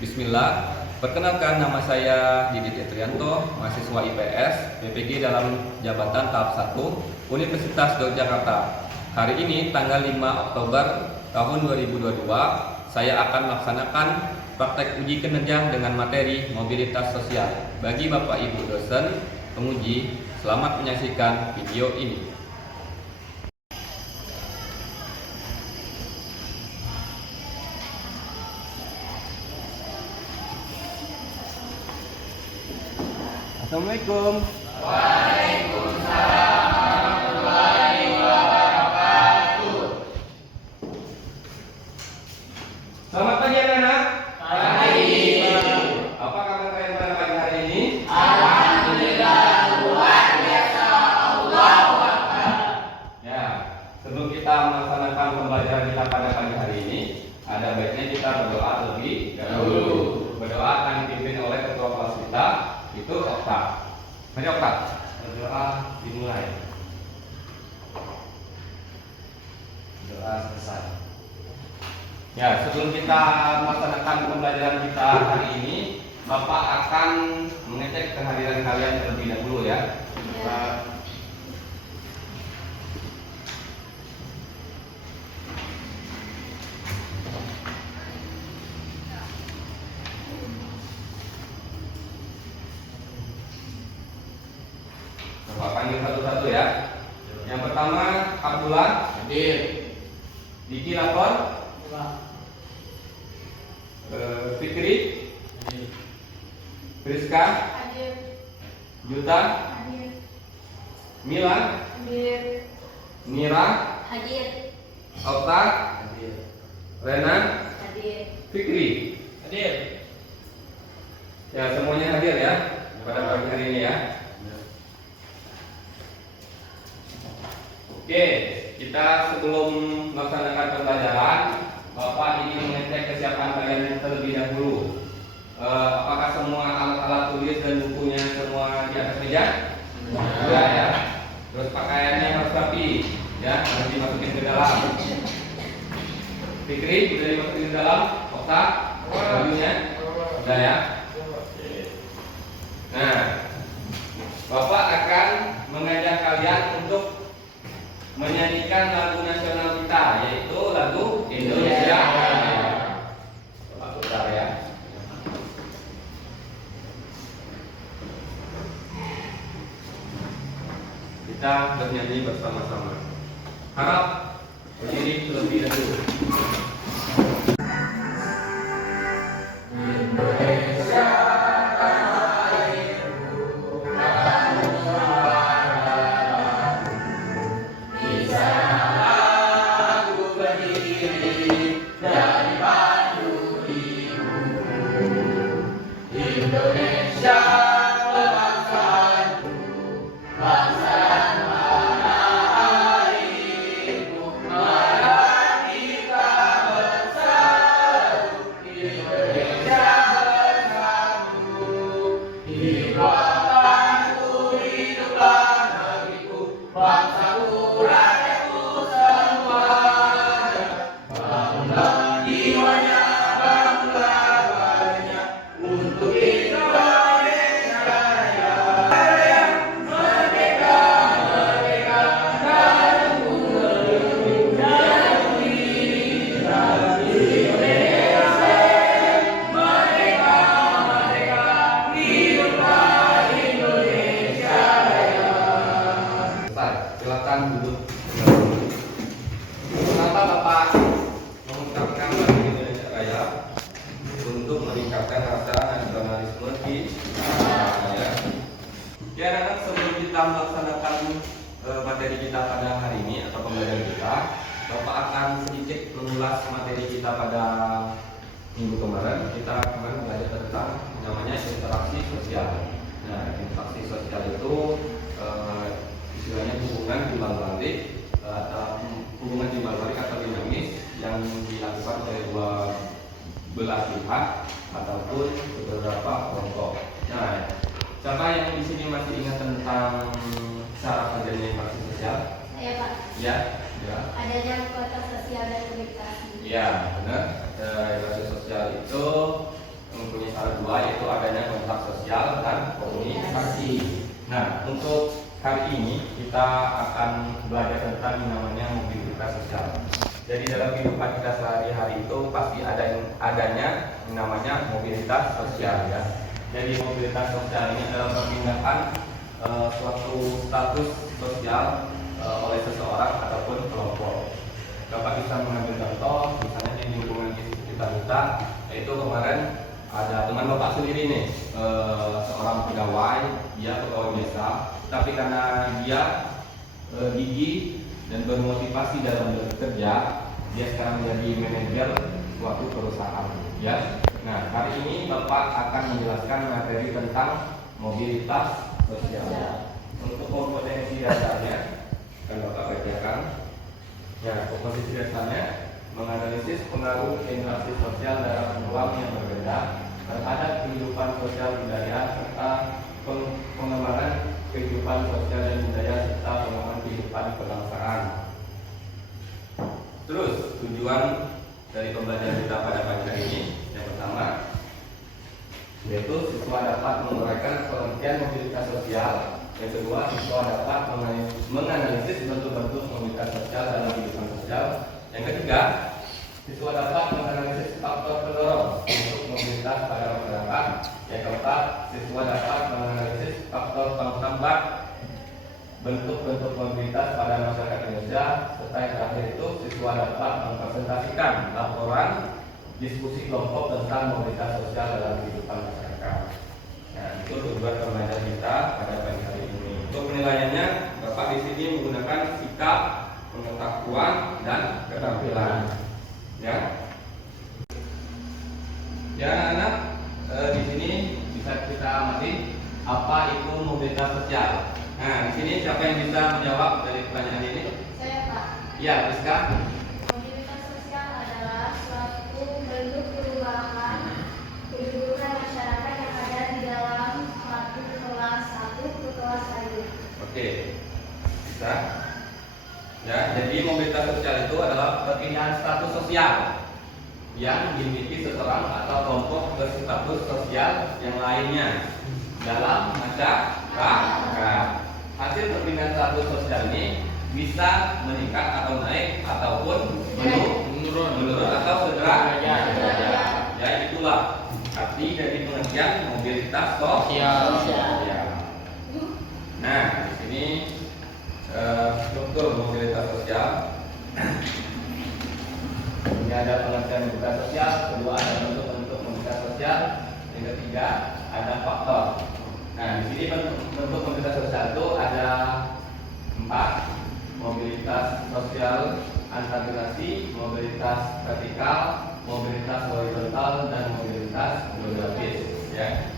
Bismillah. Perkenalkan, nama saya Didit Etrianto, mahasiswa IPS, BPG dalam jabatan tahap 1, Universitas Yogyakarta. Hari ini tanggal 5 Oktober tahun 2022, saya akan melaksanakan praktek uji kinerja dengan materi mobilitas sosial. Bagi Bapak Ibu dosen, penguji, selamat menyaksikan video ini. Assalamualaikum. Waalaikumsalam warahmatullahi wabarakatuh. Selamat pagi anak-anak. Pagi. Apa kabar kalian pada pagi hari ini? Alhamdulillah luar biasa. Allahu Akbar. Ya, sebelum kita melaksanakan pembelajaran kita pada pagi hari ini, ada baiknya kita berdoa terlebih dahulu. Berdoa akan dipimpin oleh ketua kelas kita, itu Okta. Mari Okta, berdoa dimulai. Doa selesai. Ya, sebelum kita melaksanakan pembelajaran kita hari ini, Bapak akan mengecek kehadiran kalian terlebih dahulu ya. Bapak panggil satu-satu ya. Yang pertama Abdullah, Hadir. Diki lapor, Fikri, Priska, Hadir. Juta, Hadir. Milan, Hadir. Nira, Hadir. Okta, Hadir. Rena, Hadir. Fikri. Hadir. Ya, semuanya hadir ya pada pagi hari ini ya. Oke, kita sebelum melaksanakan pembelajaran, Bapak ingin mengecek kesiapan kalian terlebih dahulu. Apakah semua alat-alat tulis dan bukunya semua di atas meja? Sudah ya. Terus pakaiannya harus rapi, ya, harus dimasukin ke dalam. Fikri, sudah dimasukin ke dalam. Okta, bajunya, sudah ya. Nah, Bapak akan mengajak kalian untuk menyanyikan lagu nasional kita, yaitu lagu Indonesia. Bapak putar ya. Kita bernyanyi bersama-sama. Harap berdiri terlebih dahulu. Indonesia kebangsaanku, bangsa dan tanah airku. Mari kita bersatu, Indonesia bersatu. Hidupku, hiduplah negeriku, bangsaku, rakyatku semuanya. Bangunlah jiwanya, bangunlah badannya, untuk Indonesia Raya. Merdeka, merdeka, tanahku negeriku, jatuhi Indonesia. Merdeka, merdeka, hiduplah Indonesia Raya. Selesai. Silakan duduk. Kenapa Bapak mengucapkan lagu Indonesia Raya? Untuk meningkatkan rasa nasionalisme kita. Ya, anak-anak, sebelum kita melaksanakan materi kita pada hari ini atau pembelajaran kita, Bapak akan sedikit mengulas materi kita pada minggu kemarin. Kita kemarin belajar tentang namanya interaksi sosial. Nah, interaksi sosial itu istilahnya hubungan timbal balik atau hubungan timbal balik atau dinamis yang dilakukan oleh dua belah pihak ataupun beberapa kelompok. Nah, siapa yang di sini masih ingat tentang cara kerjanya interaksi sosial? Saya Pak. Ya, ya. Adanya kuota sosial dan komunikasi. Ya, benar. Relasi sosial itu mempunyai syarat dua, yaitu adanya kontak sosial dan komunikasi. Nah, untuk hari ini kita akan belajar tentang yang namanya mobilitas sosial. Jadi dalam kehidupan kita sehari-hari itu pasti adanya yang namanya mobilitas sosial ya. Jadi mobilitas sosial ini adalah perpindahan suatu status sosial oleh seseorang ataupun kelompok. Bapak bisa mengambil contoh, misalnya di lingkungan kita, yaitu kemarin ada teman bapak sendiri nih, seorang pegawai, dia pegawai biasa, tapi karena dia gigih dan bermotivasi dalam bekerja, dia sekarang menjadi manajer suatu perusahaan. Ya, nah hari ini bapak akan menjelaskan materi tentang mobilitas sosial. Untuk kompetensi dasarnya akan bapak bacakan. Ya, kompetensi dasarnya menganalisis pengaruh interaksi sosial dalam ruang yang berbeda terhadap kehidupan sosial budaya serta pengembangan kehidupan sosial dan budaya serta pengembangan kehidupan kebangsaan. Terus tujuan dari pembelajaran kita pada pagi hari ini yang pertama yaitu siswa dapat menguraikan pengertian mobilitas sosial. Yang kedua, siswa dapat menganalisis bentuk-bentuk mobilitas sosial dalam kehidupan sosial. Yang ketiga, siswa dapat menganalisis faktor pendorong untuk mobilitas pada masyarakat. Yang keempat, siswa dapat menganalisis faktor penghambat bentuk-bentuk mobilitas pada masyarakat Indonesia. Serta yang terakhir itu, siswa dapat mempresentasikan laporan diskusi kelompok tentang mobilitas sosial dalam kehidupan masyarakat. Nah, itu tujuan pembelajaran kita pada pagi hari ini. Untuk penilaiannya, Bapak di sini menggunakan sikap, pengetahuan, dan keterampilan. Ya, ya anak-anak, di sini bisa kita amati apa itu mobilitas sosial. Nah, di sini siapa yang bisa menjawab dari pertanyaan ini? Saya Pak. Ya, Rizka. Mobilitas sosial adalah suatu bentuk perubahan kedudukan masyarakat yang ada di dalam suatu kelas satu ke kelas lain. Oke, bisa. Ya, jadi mobilitas sosial itu adalah perpindahan status sosial yang dimiliki seseorang atau kelompok berstatus sosial yang lainnya dalam masyarakat. Hasil perpindahan status sosial ini bisa meningkat atau naik ataupun menurun atau sederajat. Ya, itulah arti dari pengertian mobilitas sosial. Ya. Nah, di sini struktur mobilitas sosial. Ini ada pengertian mobilitas sosial, kedua ada bentuk-bentuk mobilitas sosial, yang ketiga ada faktor. Nah, di sini bentuk mobilitas sosial itu ada 4: mobilitas sosial antar generasi, mobilitas vertikal, mobilitas horizontal, dan mobilitas geografis. Ya.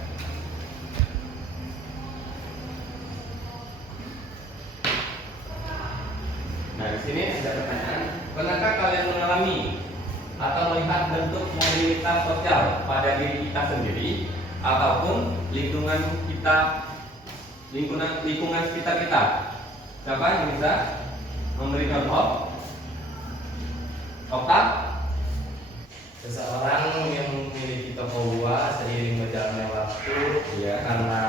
Nah, di sini ada pertanyaan, pernahkah kalian mengalami atau melihat bentuk mobilitas sosial pada diri kita sendiri ataupun lingkungan sekitar kita? Siapa yang bisa memberi contoh? Okta? Seseorang yang memiliki toko buah seiring berjalannya waktu, Iya. karena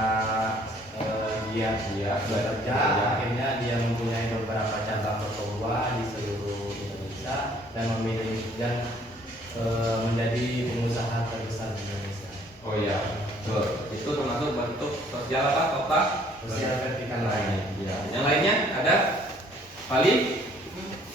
dia bekerja, akhirnya dia mempunyai beberapa cabang toko buah di seluruh Indonesia dan menjadi pengusaha terbesar di Indonesia. Oh iya, betul. Itu termasuk bentuk sosial apa, Okta? Sosial vertikal lain. Ya. Yang lainnya ada? Pali?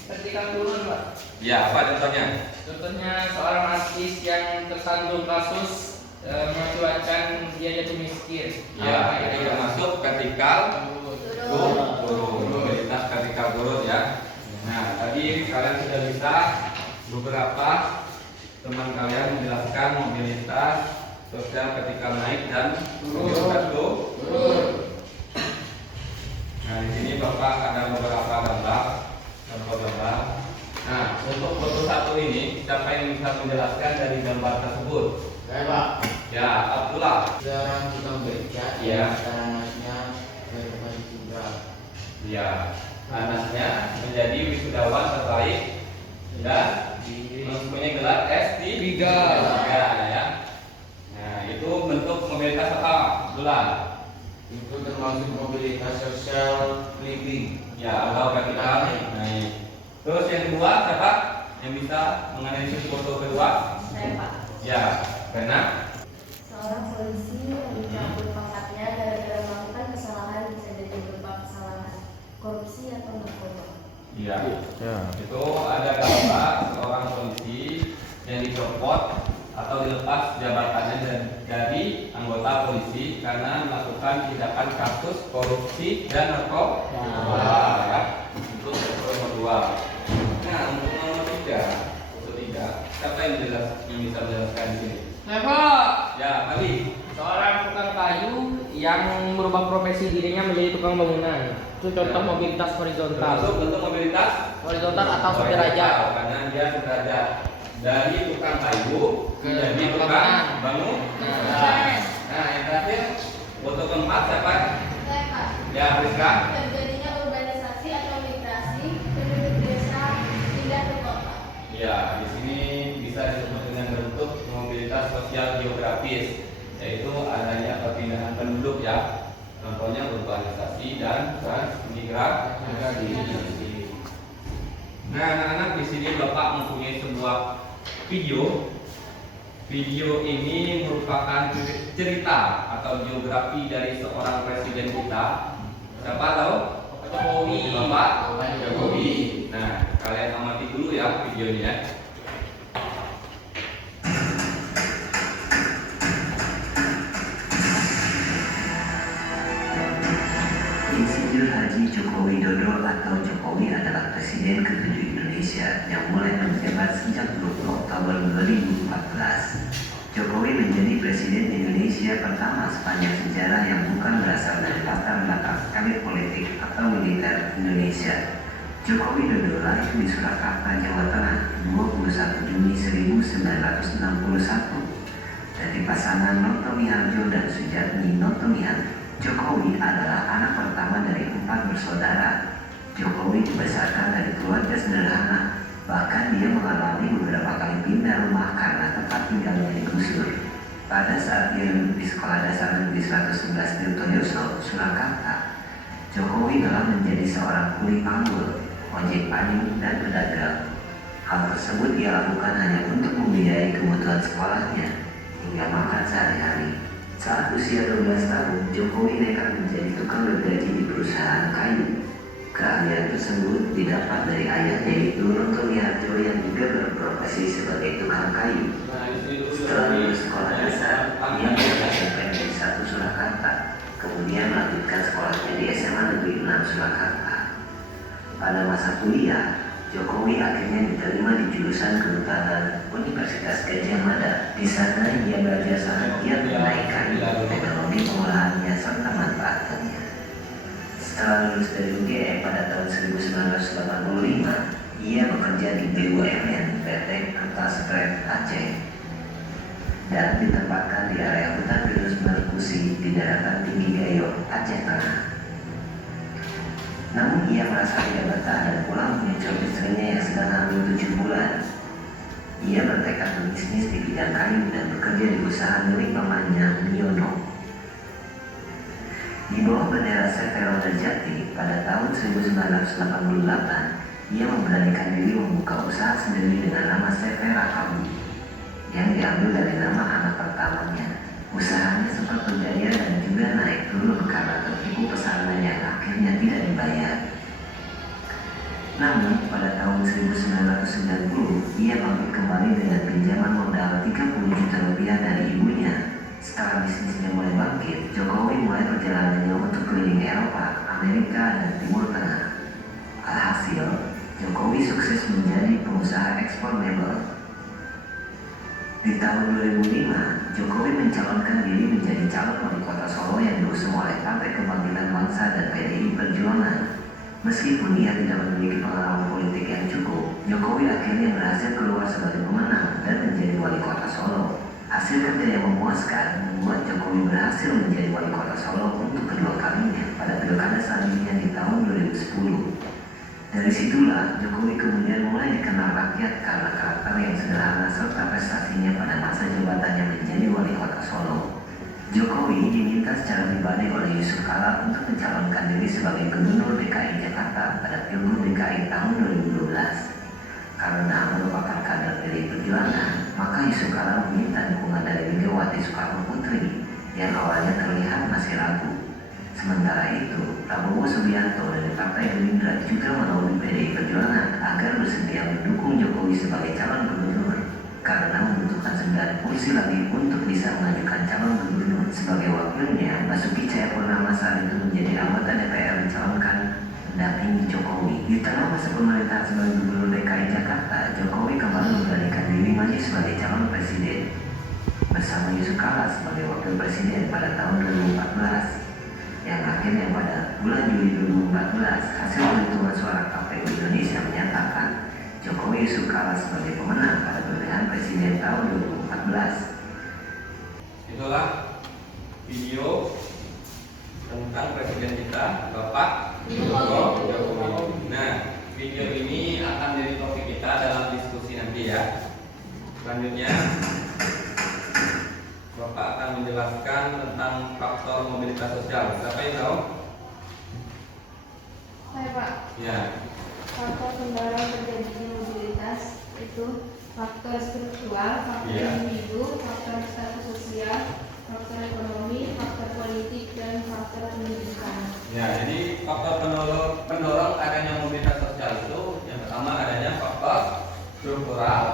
Vertikal turun, Pak. Ya, apa contohnya? Contohnya seorang artis yang tersandung kasus mengakibatkan dia jatuh miskin. Ya, itu termasuk vertikal turun. Mobilitas vertikal turun ya. Nah, tadi kalian sudah bisa beberapa teman kalian menjelaskan mobilitas sosial vertikal naik dan mobilitas turun. Nah, di sini Bapak ada beberapa gambar, contoh gambar. Nah, untuk foto satu ini, siapa yang bisa menjelaskan dari gambar tersebut? Saya Pak, Ya, Abdullah. seorang tukang beca Iya. dan anaknya berprestasi juga. Ya, anaknya menjadi wisudawan terbaik dan mempunyai gelar S3 ya. Nah, Ya, atau vertikal naik. Terus yang kedua siapa yang bisa menganalisis foto kedua? Saya Pak. Ya, karena Seorang polisi yang dicabut pangkatnya gara-gara melakukan kesalahan bisa jadi berupa kesalahan korupsi atau narkoba. ya, itu ada gambar seorang polisi yang dicopot atau dilepas jabatannya dari anggota polisi karena melakukan tindakan kasus korupsi dan narkoba. Ya, untuk nomor 2. Nah, untuk nomor 3, siapa yang bisa menjelaskan di sini? Nah, Pak, Ya, Ali. seorang tukang kayu yang merubah profesi dirinya menjadi tukang bangunan. Itu contoh Ya. mobilitas Termasuk horizontal. bentuk mobilitas Horizontal atau horizontal, sederajat. karena dia sederajat dari tukang kayu Ke menjadi tukang bangunan. bangun. Nah. Nah, yang terakhir foto keempat siapa? Saya Pak. Ya, Rizka. Terjadinya urbanisasi atau migrasi penduduk desa pindah ke kota. Ya, di sini bisa disebut dengan bentuk mobilitas sosial geografis, yaitu adanya perpindahan penduduk ya. Contohnya urbanisasi dan transmigrasi. Nah, anak-anak, di sini Bapak mempunyai sebuah video. Video ini merupakan cerita atau biografi dari seorang presiden kita. Siapa tahu? Jokowi. Bapak Jokowi. Nah, kalian amati dulu ya videonya. Insinyur Haji Joko Widodo atau Jokowi adalah Presiden ke-7 Indonesia yang mulai menjabat sejak 20 Oktober 2014. Jokowi menjadi Presiden Indonesia pertama sepanjang sejarah yang bukan berasal dari latar belakang elit politik atau militer Indonesia. Joko Widodo lahir di Surakarta, Jawa Tengah, 21 Juni 1961. Dari pasangan Notomiharjo dan Sujatmi Notomiharjo, Jokowi adalah anak pertama dari 4 bersaudara. Jokowi dibesarkan dari keluarga sederhana, bahkan dia mengalami beberapa kali pindah rumah karena tempat tinggalnya digusur. Pada saat dia duduk di Sekolah Dasar Negeri 111 Tirtoyoso, Surakarta, Jokowi telah menjadi seorang kuli panggul, ojek payung, dan pedagang. Hal tersebut ia lakukan hanya untuk membiayai kebutuhan sekolahnya hingga makan sehari-hari. Saat usia 12 tahun, Jokowi nekat menjadi tukang gergaji di perusahaan kayu. Keahlian tersebut didapat dari ayahnya, yaitu Notomiharjo yang juga berprofesi sebagai tukang kayu. Nah, di sini dulu Setelah lulus sekolah dasar, ia berangkat SMP Negeri 1 Surakarta, kemudian melanjutkan sekolahnya di SMA Negeri 6 Surakarta. Pada masa kuliah, Jokowi akhirnya diterima di jurusan Kehutanan Universitas Gadjah Mada. Di sana ia belajar sangat giat mengenai kayu, teknologi pengolahannya, serta manfaatnya. Setelah lulus dari UGM pada tahun 1985, ia bekerja di BUMN PT Antasprem Aceh dan ditempatkan di area hutan pinus Merkusi di daratan tinggi Gayo, Aceh Tengah. Namun ia merasa tidak betah dan pulang menyusul istrinya yang sedang hamil 7 bulan. Ia bertekad berbisnis di bidang kayu dan bekerja di usaha milik pamannya, Miono. Di bawah bendera CV Ronajati pada tahun 1988, ia memberanikan diri membuka usaha sendiri dengan nama CV Rakabu yang diambil dari nama anak pertamanya. Usahanya sempat berjaya dan juga naik turun karena tertipu pesanan yang akhirnya tidak dibayar. Namun pada tahun 1990, ia bangkit kembali dengan pinjaman modal 30 juta rupiah dari ibunya. Setelah bisnisnya mulai bangkit, Jokowi mulai perjalanannya untuk keliling Eropa, Amerika, dan Timur Tengah. Alhasil, Jokowi sukses menjadi pengusaha ekspor mebel. Di tahun 2005, Jokowi mencalonkan diri menjadi calon wali kota Solo yang diusung oleh Partai Kebangkitan Bangsa dan PDI Perjuangan. Meskipun ia tidak memiliki pengalaman politik yang cukup, Jokowi akhirnya berhasil keluar sebagai pemenang dan menjadi wali kota Solo. Hasil kerja yang memuaskan membuat Jokowi berhasil menjadi wali kota Solo untuk kedua kalinya pada pilkada selanjutnya di tahun 2010. Dari situlah Jokowi kemudian mulai dikenal rakyat karena karakter yang sederhana serta prestasinya pada masa jabatannya menjadi wali kota Solo. Jokowi diminta secara pribadi oleh Yusuf Kala untuk mencalonkan diri sebagai Gubernur DKI Jakarta pada Pilgub DKI tahun 2012. Karena merupakan kader PDI Perjuangan, maka Yusuf Kala meminta dukungan dari Megawati Soekarno Putri yang awalnya terlihat masih ragu. Sementara itu, Prabowo Subianto dari Partai Gerindra juga melobi PDI Perjuangan agar bersedia mendukung Jokowi sebagai calon gubernur karena membutuhkan 9 kursi lagi untuk bisa mengajukan calon gubernur. Sebagai wakilnya, Basuki Cahayapurnama saat itu menjadi anggota DPR dicalonkan mendampingi Jokowi. Di tengah masa pemerintahan sebagai Gubernur DKI Jakarta, Jokowi kembali memberanikan diri maju sebagai calon presiden bersama Yusuf Kala sebagai wakil presiden pada tahun 2014. Yang akhirnya pada bulan Juli 2014, hasil penghitungan suara KPU Indonesia menyatakan Jokowi Yusuf Kala sebagai pemenang pada pemilihan presiden tahun 2014. Itulah video tentang presiden kita, Bapak Jokowi. Nah, video ini akan jadi topik kita dalam diskusi nanti ya. Selanjutnya, Bapak akan menjelaskan tentang faktor mobilitas sosial. Siapa yang tahu? Saya Pak, Ya, faktor pendorong terjadinya mobilitas itu faktor struktural, faktor Iya. individu, faktor status sosial, faktor ekonomi, faktor politik, dan faktor pendidikan. ya. Jadi faktor pendorong adanya mobilitas sosial itu yang pertama adanya faktor struktural,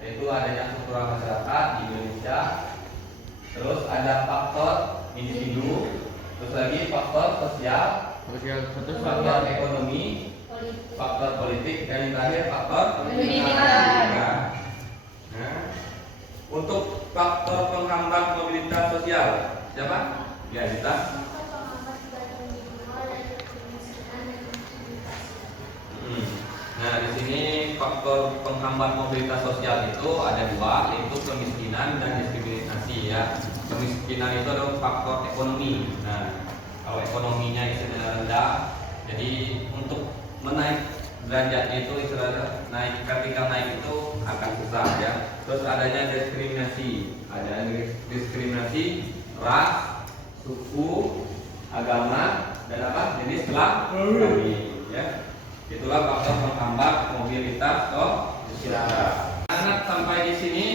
yaitu adanya struktural masyarakat di Indonesia. Terus ada faktor individu, terus lagi faktor sosial, faktor ekonomi, Politik. faktor politik, dan yang terakhir faktor Pendidikan. Nah, untuk faktor penghambat mobilitas sosial, siapa? Ya, kita. Nah, di sini faktor penghambat mobilitas sosial itu ada dua, yaitu kemiskinan dan diskriminasi ya. Kemiskinan itu adalah faktor ekonomi. Nah, kalau ekonominya istilahnya rendah, jadi untuk menaik derajatnya itu istilahnya naik, ketika naik itu akan susah ya. Terus adanya diskriminasi, ada diskriminasi ras, suku, agama, dan apa jenis kelamin ya. Itulah faktor penghambat mobilitas sosial. Anak sampai di sini,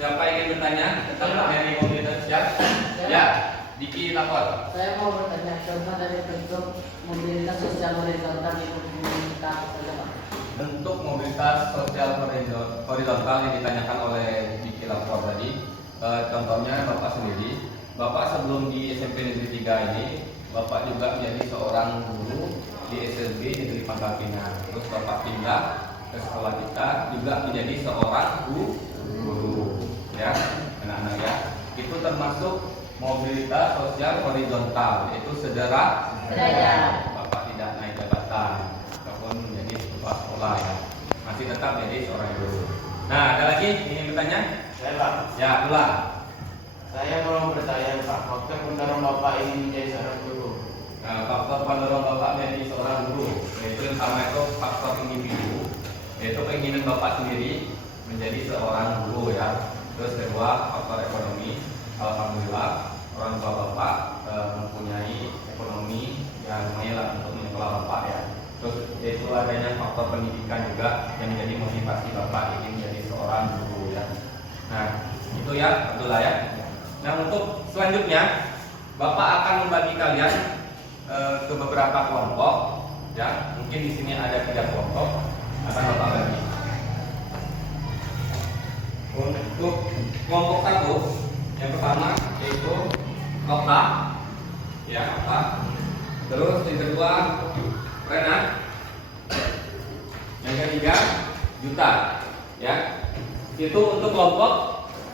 siapa yang ingin bertanya tentang materi mobilitas sosial? Ya, Diki lapor. Saya mau bertanya contoh dari bentuk mobilitas sosial horizontal di komunitas saja Pak. Bentuk mobilitas sosial horizontal yang ditanyakan oleh Diki lapor tadi, contohnya Bapak sendiri. Bapak sebelum di SMP Negeri 3 ini, Bapak juga menjadi seorang guru di SLB Negeri Pangkal Pinang. Terus Bapak pindah ke sekolah kita juga menjadi seorang guru, ya, anak-anak ya. Itu termasuk mobilitas sosial horizontal, yaitu sederajat. Bapak tidak naik jabatan ataupun menjadi kepala sekolah ya, masih tetap menjadi seorang guru. Nah, ada lagi ingin bertanya? Saya Pak. Ya, ulang. Saya mau bertanya Pak, faktor pendorong Bapak ini menjadi seorang guru. Nah, faktor pendorong Bapak menjadi seorang guru, yaitu yang pertama itu faktor individu, yaitu keinginan Bapak sendiri menjadi seorang guru ya. Terus kedua faktor ekonomi, alhamdulillah orang tua Bapak mempunyai ekonomi yang lumayan lah untuk menyekolah Bapak ya. Terus yaitu adanya faktor pendidikan juga yang menjadi motivasi Bapak ingin menjadi seorang guru ya. Nah itu ya, itulah ya. Nah untuk selanjutnya Bapak akan membagi kalian ke beberapa kelompok ya. Mungkin di sini ada 3 kelompok akan Bapak bagi. Untuk kelompok 1 yang pertama yaitu kota ya, kota. Terus yang kedua renat, yang ketiga juta ya. Itu untuk kelompok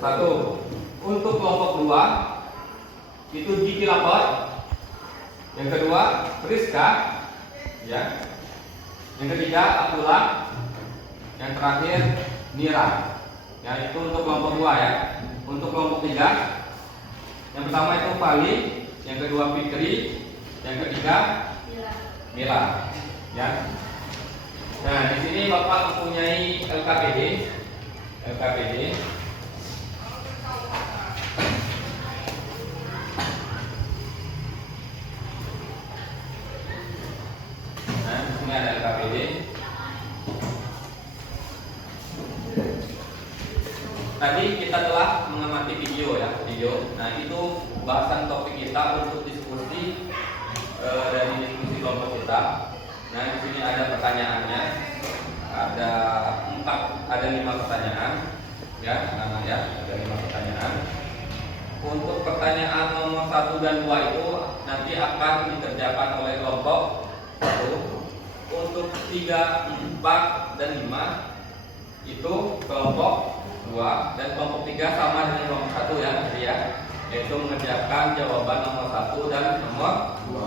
1. Untuk kelompok 2 itu Diki lapor, yang kedua Priska ya, yang ketiga Abdullah, yang terakhir Nira ya. Itu untuk kelompok 2 ya. Untuk kelompok 3 yang pertama itu Fali, yang kedua Fikri, yang ketiga Mila ya. Nah di sini Bapak mempunyai LKPD. KPD. Tadi kita telah mengamati video ya, Nah, itu bahasan topik kita untuk diskusi dari diskusi kelompok kita. Nah, di sini ada pertanyaannya. Ada 5 pertanyaan ya, ada 5 pertanyaan. Untuk pertanyaan nomor 1 dan 2 itu nanti akan dikerjakan oleh kelompok 1. Untuk 3, 4, dan 5 itu kelompok 2, dan kelompok 3 sama dengan kelompok 1 ya, yaitu mengerjakan jawaban nomor 1 dan nomor 2.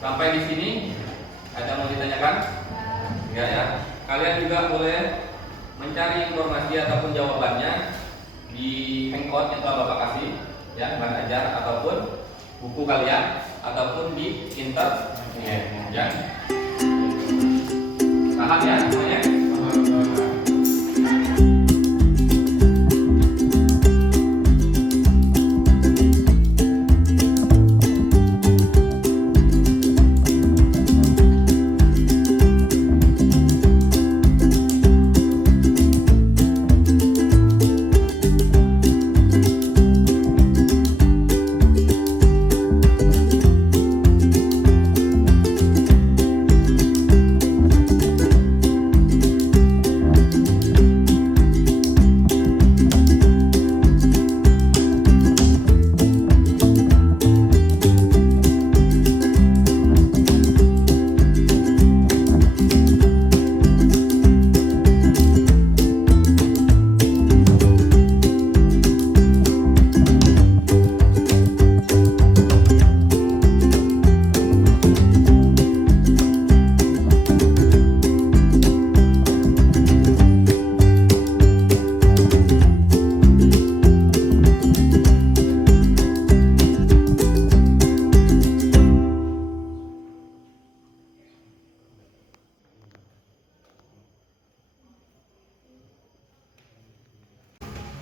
Sampai di sini ada mau ditanyakan? Enggak ya. Kalian juga boleh mencari informasi ataupun jawabannya di hangout yang telah Bapak kasih ya, bahan ajar ataupun buku kalian ataupun di internet ya. Paham ya semuanya?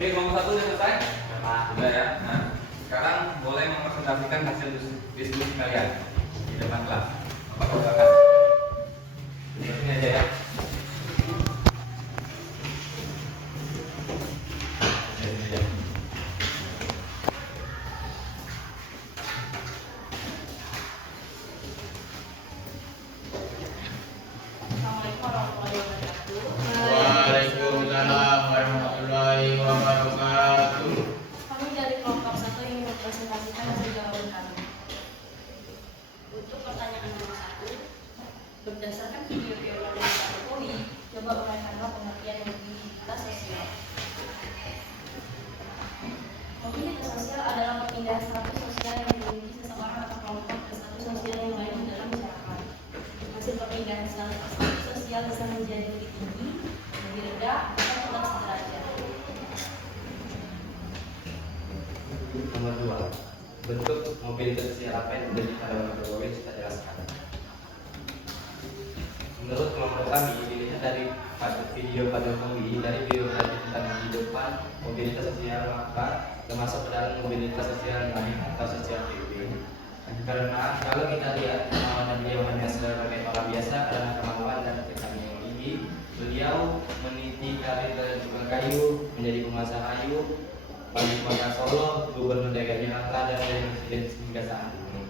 Oke, kelompok 1 sudah selesai? Sudah ya. Nah, sekarang boleh mempresentasikan hasil diskusi kalian di depan kelas. Bapak silakan. Ini aja ya. Ini aja. Assalamualaikum warahmatullahi wabarakatuh. Waalaikumsalam warahmatullahi wabarakatuh. Kami dari kelompok 1 ingin mempresentasikan hasil jawaban kami. Untuk pertanyaan nomor 1, berdasarkan video viral dari Pak Jokowi, coba uraikanlah pengertian mobilitas sosial. Mobilitas sosial adalah perpindahan status sosial yang dimiliki seseorang atau kelompok ke status sosial yang lain di dalam masyarakat. Hasil perpindahan status sosial bisa menjadi lebih tinggi, lebih rendah, atau tetap sederajat. Nomor 2, bentuk mobilitas sosial apa yang terjadi pada Bapak Jokowi kita jelaskan. Menurut kelompok kami, dilihat dari video Pak Jokowi, dari video tentang kehidupan mobilitas sosial maka termasuk ke dalam mobilitas sosial lain atau sosial living. Karena kalau kita lihat kemauan beliau hanya sebagai orang biasa karena kemampuan dan tekad yang tinggi, beliau meniti karir dari tukang kayu menjadi pengusaha kayu, wali kota Solo, gubernur DKI Jakarta, dan menjadi presiden hingga saat ini.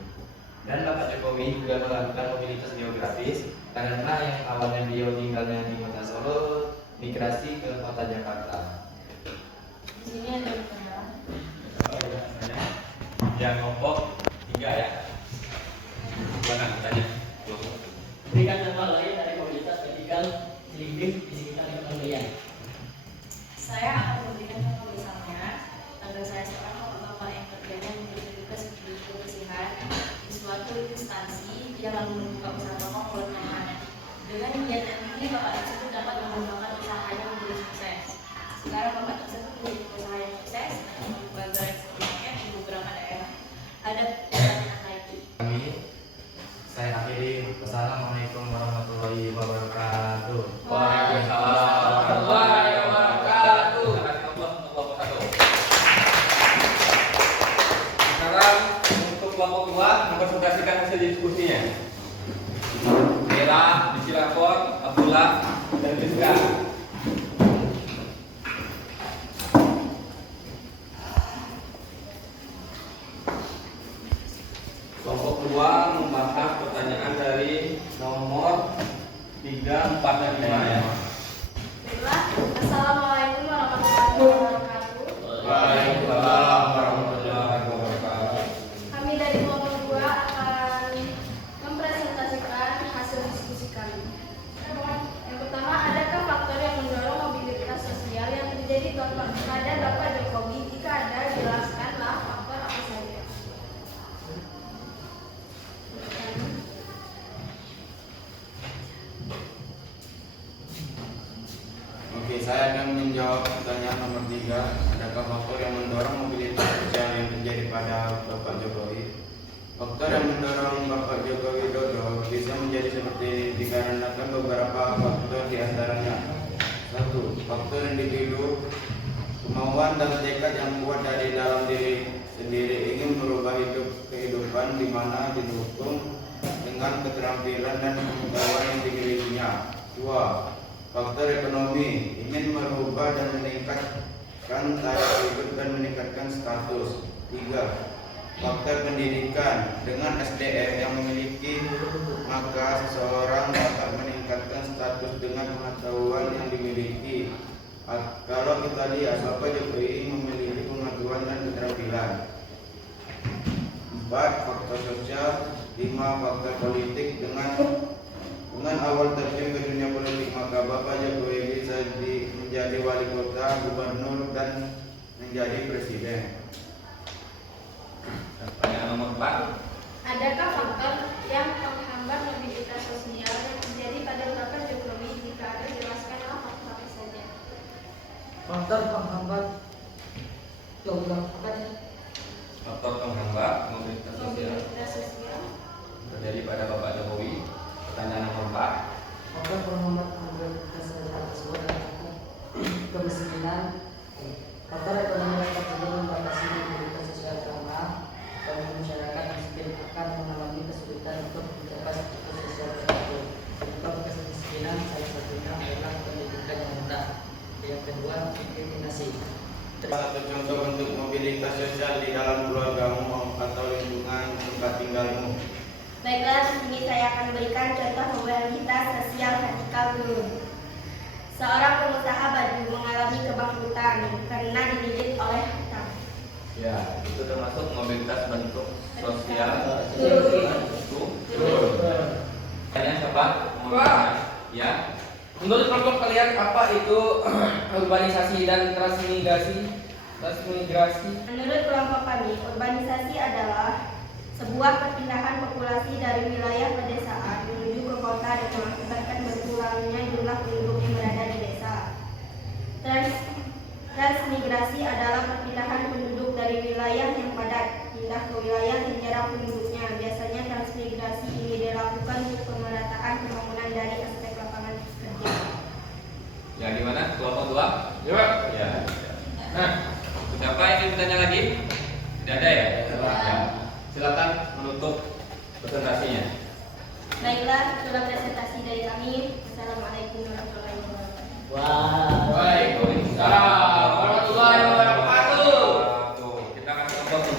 Dan Bapak Jokowi juga melakukan mobilitas geografis karena yang awalnya beliau tinggalnya di kota Solo migrasi ke kota Jakarta. Di sini ada pertanyaan. Yang kelompok 3 ya. Silakan tanya. Berikan contoh lain dari mobilitas vertikal living di sekitar lingkungan kalian. Saya akan memberikan contoh misalnya, tangga saya seorang bapak yang kerjanya menjadi tugas di kebersihan di suatu instansi, dia lalu membuka usaha toko mulut makan. Dengan kegiatan ini, bapak tersebut dapat mengembangkan usahanya menjadi sukses. Sekarang bapak tersebut memiliki usaha yang sukses dan membuka gerai supermarket di beberapa daerah. Ada pertanyaan lagi. Saya akhiri. Wassalamualaikum warahmatullahi wabarakatuh. Waalaikumsalam warahmatullahi wabarakatuh. Terima kasih Allah untuk kelompok 1. Sekarang untuk kelompok 2 mempresentasikan hasil diskusinya. Abdullah dan Rizka. Kelompok kedua membahas pertanyaan dari nomor 3, 4, dan 5 ya. Baiklah, Assalamualaikum warahmatullahi wabarakatuh. Waalaikumsalam warahmatullahi wabarakatuh. Kami dari kelompok 2 akan mempresentasikan hasil diskusi kami. Yang pertama, adakah faktor yang mendorong mobilitas sosial yang terjadi pada Bapak Jokowi? Jika ada, jelaskanlah faktor apa saja. Oke, saya akan menjawab pertanyaan nomor 3. Adakah faktor yang mendorong mobilitas sosial yang terjadi pada Bapak Jokowi? Faktor yang mendorong Bapak Joko Widodo bisa menjadi seperti ini dikarenakan beberapa faktor diantaranya. 1. Faktor individu, kemauan dan tekad yang kuat dari dalam diri sendiri ingin merubah kehidupan di mana didukung dengan keterampilan dan pengetahuan yang dimilikinya. 2. Faktor ekonomi, ingin merubah dan meningkatkan taraf hidup dan meningkatkan status. 3. Faktor pendidikan, dengan SDM yang memiliki maka seseorang dapat meningkatkan status dengan pengetahuan yang dimiliki. Kalau kita lihat, Bapak Jokowi memiliki pengetahuan dan keterampilan. 4. Faktor sosial. 5. Faktor politik, dengan awal terjun ke dunia politik maka Bapak Jokowi bisa menjadi wali kota, gubernur, dan menjadi presiden. Pertanyaan nomor 4. Adakah faktor yang menghambat mobilitas sosial yang terjadi pada Bapak Jokowi? Jika ada, jelaskanlah faktor apa saja. Faktor penghambat Faktor penghambat mobilitas sosial Mobilitas sosial. terjadi pada Bapak Jokowi. Pertanyaan nomor 4. faktor penghambat mobilitas sosial tersebut adalah kemiskinan. Faktor ekonomi yang terjadi membatasi mobilitas sosial karena masyarakat miskin akan mengalami kesulitan untuk mencapai status sosial tersebut. Penyebab kemiskinan salah satunya adalah pendidikan yang rendah. Yang kedua, diskriminasi. Satu contoh untuk mobilitas sosial di dalam keluargamu atau lingkungan tempat tinggalmu. Baiklah, di sini saya akan berikan contoh mobilitas sosial radikal dulu. Seorang pengusaha baju mengalami kebangkrutan karena digigit oleh hutang. Ya, itu termasuk mobilitas bentuk sosial. Turun. Tanya siapa? Ya. Menurut kelompok kalian apa itu urbanisasi dan transmigrasi? Menurut kelompok kami, urbanisasi adalah sebuah perpindahan populasi dari wilayah pedesaan menuju ke kota dan mengakibatkan berkurangnya jumlah penduduk yang berada di desa. Transmigrasi adalah perpindahan penduduk dari wilayah yang padat pindah ke wilayah yang jarang penduduknya. Biasanya transmigrasi ini dilakukan untuk pemerataan pembangunan dari aspek lapangan kerja. Ya, gimana? Kelompok 2? Jawab. Ya. Nah, Siapa yang ingin bertanya lagi? Tidak ada ya? Ya. Silakan menutup presentasinya. Baiklah, itulah presentasi dari kami. Assalamualaikum warahmatullahi wabarakatuh. waalaikumsalam warahmatullahi wabarakatuh. Kita akan contoh untuk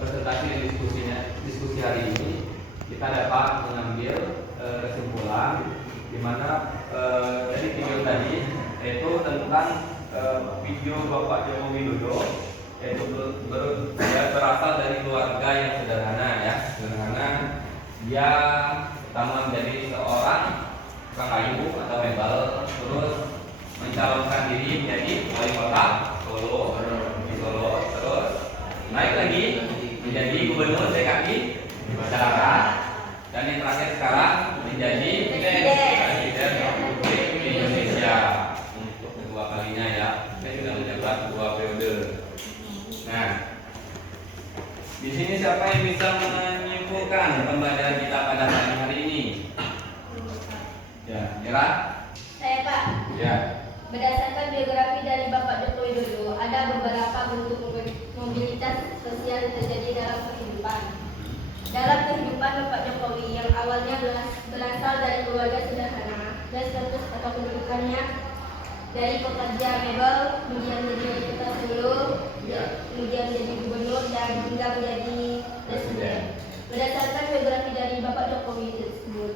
presentasi dan diskusi hari ini kita dapat mengambil kesimpulan di mana dari video tadi yaitu tentang video Bapak Joko Widodo yaitu berasal dari keluarga yang sederhana ya, sederhana. Dia pertama menjadi seorang tukang kayu atau mebel, terus mencalonkan diri menjadi wali kota Solo, terus naik lagi menjadi gubernur DKI masyarakat, dan yang terakhir sekarang menjadi presiden Republik Indonesia untuk kedua kalinya ya. Saya sudah menjabat 2 periode. Nah, di sini siapa yang bisa menyimpulkan pembelajaran kita pada hari ini? Ya, Mira? Saya Pak. Ya. Berdasarkan biografi dari Bapak Joko Widodo, ada beberapa bentuk mobilitas sosial yang terjadi dalam kehidupan. Dalam kehidupan Bapak Jokowi yang awalnya berasal dari keluarga sederhana dan status atau kedudukannya dari pekerja mebel, kemudian menjadi wali kota Solo, kemudian menjadi gubernur dan hingga menjadi presiden. Berdasarkan biografi dari Bapak Jokowi tersebut,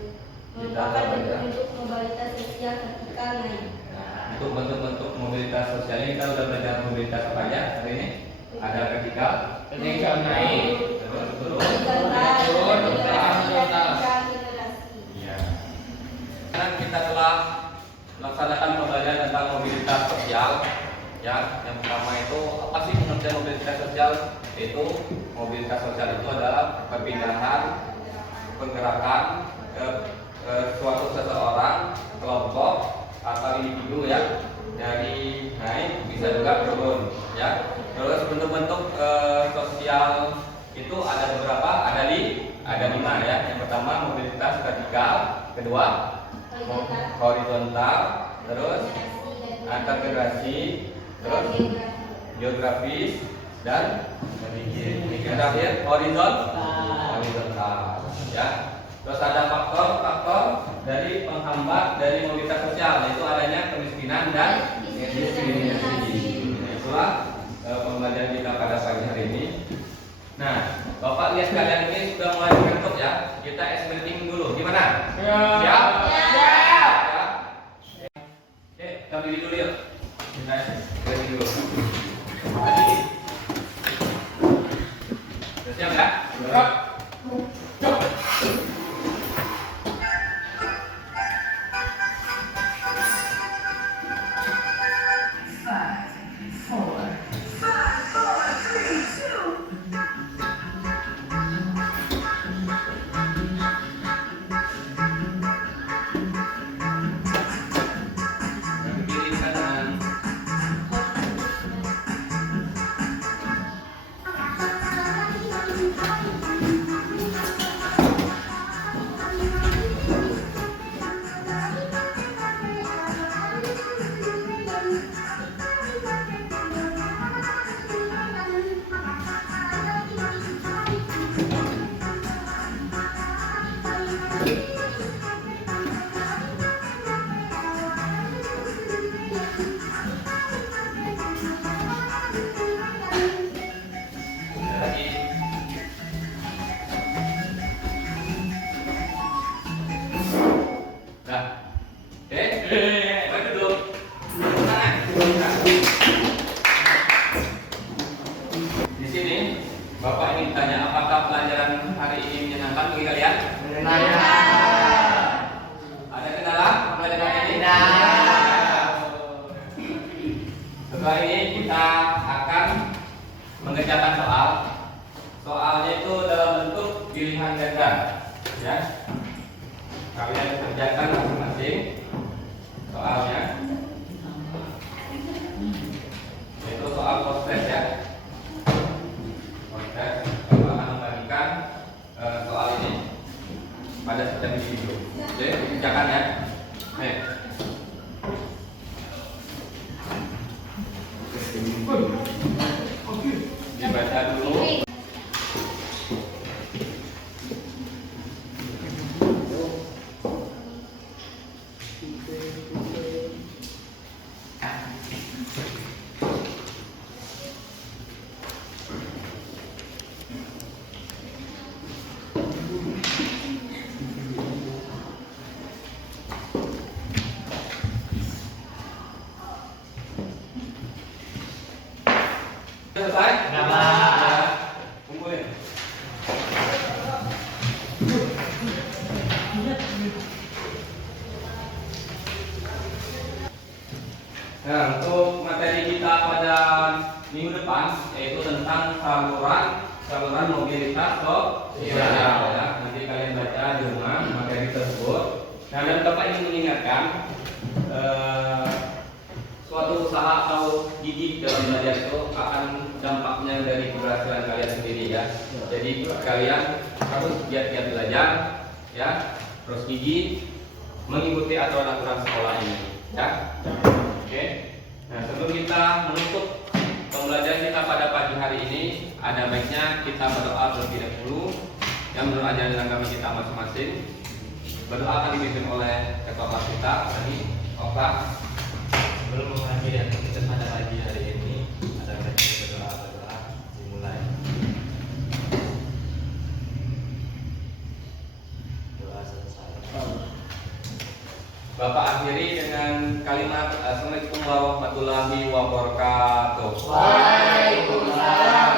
merupakan bentuk mobilitas sosial vertikal naik. Untuk bentuk-bentuk mobilitas sosial ini kita sudah belajar mobilitas apa aja hari ini? Ada vertikal, naik, terus turun. Ya. Sekarang kita telah melaksanakan pembelajaran tentang mobilitas sosial. Ya, yang pertama itu apa sih pengertian mobilitas sosial? Itu mobilitas sosial itu adalah perpindahan pergerakan ke suatu seseorang, kelompok atau individu ya dari naik bisa juga turun ya. Terus bentuk-bentuk sosial itu ada beberapa, ada 5 ya. Yang pertama mobilitas vertikal, kedua horizontal, terus antar generasi, terus geografis dan terakhir horizontal ya. Terus ada faktor-faktor dari penghambat dari mobilitas sosial, yaitu adanya kemiskinan dan diskriminasi. Itulah pembelajaran kita pada pagi hari ini. Nah, Bapak lihat kalian ini sudah mulai ngantuk ya. Kita experimenting dulu. Gimana? Siap? Siap. Oke, kita berdiri dulu yuk. Kita berdiri dulu. Sudah siap ya? Siap. Bapak ingin tanya, apakah pelajaran hari ini menyenangkan bagi kalian? Menyenangkan. Ada kendala pelajaran ini? Tidak. Setelah ini kita akan mengerjakan soal. Soalnya itu dalam bentuk pilihan ganda, ya. Kalian kerjakan masing-masing soalnya. Itu soal post-test ya. Bapak akan membagikan soal ini pada setiap video. Oke, dikerjakan ya. Dibaca dulu. Selesai? Nah, kumpulin. Nah, untuk materi kita pada minggu depan yaitu tentang saluran mobilitas sosial ya. Nanti kalian baca di rumah materi tersebut. Nah, dan Bapak ingin mengingatkan suatu usaha atau gigi dalam belajar itu akan dampaknya dari keberhasilan kalian sendiri ya. Jadi kalian harus giat-giat belajar ya, terus gigi mengikuti aturan-aturan sekolah ini ya. Oke. Nah, sebelum kita menutup pembelajaran kita pada pagi hari ini, ada baiknya kita berdoa terlebih dahulu. yang menurut ajaran agama kita masing-masing. Berdoa akan dipimpin oleh ketua kelas kita, tadi Oka. Sebelum mengakhiri aktivitas pada pagi hari ini, ada berdoa dimulai. Doa selesai. Bapak akhiri dengan kalimat Assalamualaikum warahmatullahi wabarakatuh. Waalaikumsalam